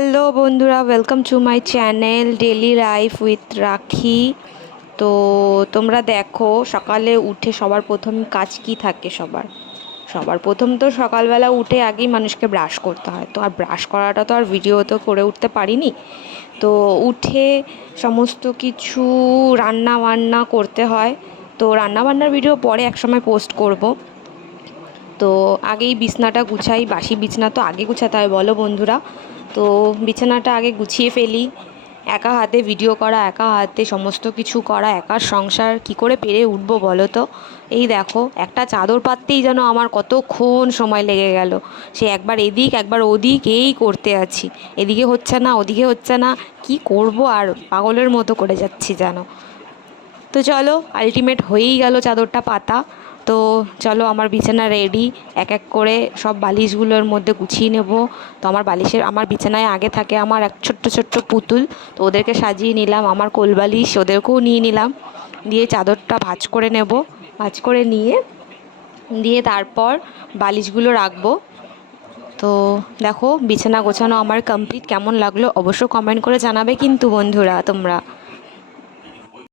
Hello বন্ধুরা welcome to my channel daily life with Rakhi. তো তোমরা দেখো, সকালে উঠে সবার প্রথম কাজ কি থাকে সবার? সবার প্রথম তো সকালবেলা উঠে আগেই মানুষকে ব্রাশ করতে হয়। তো আর ব্রাশ করাটা তো আর ভিডিও তো করে উঠতে পারিনি। তো উঠে সমস্ত কিছু রান্না বান্না করতে হয়। তো রান্না বান্নার ভিডিও পরে একসময় পোস্ট করব। তো আগেই বিছনাটা গুছাই, বাসি বিছনা তো আগে গুছাতে হয়, বলো বন্ধুরা। তো বিছানাটা আগে গুছিয়ে ফেলি। একা হাতে ভিডিও করা, একা হাতে সমস্ত কিছু করা, একার সংসার কি করে পেরে উঠবো বলো তো? এই দেখো, একটা চাদর পাততেই যেন আমার কতক্ষণ সময় লেগে গেল। সে একবার এদিক, একবার ওদিক, এই করতে আছি। এদিকে হচ্ছে না, ওদিকে হচ্ছে না, কি করব আর পাগলের মতো করে যাচ্ছি যেন। তো চলো আলটিমেট হয়েই গেল চাদরটা, পাতা। তো চলো আমার বিছানা রেডি এক এক করে সব বালিশগুলোর মধ্যে গুছিয়ে নেব। তো আমার বালিশের, আমার বিছানায় আগে থাকে আমার এক ছোট্ট ছোট্ট পুতুল। তো ওদেরকে সাজিয়ে নিলাম। আমার কোল বালিশ ওদেরকেও নিয়ে নিলাম। দিয়ে চাদরটা ভাঁজ করে নেব। ভাঁজ করে নিয়ে, দিয়ে তারপর বালিশগুলো রাখব। তো দেখো, বিছানা গোছানো আমার কমপ্লিট কেমন লাগল অবশ্য কমেন্ট করে জানাবে কিন্তু বন্ধুরা, তোমরা।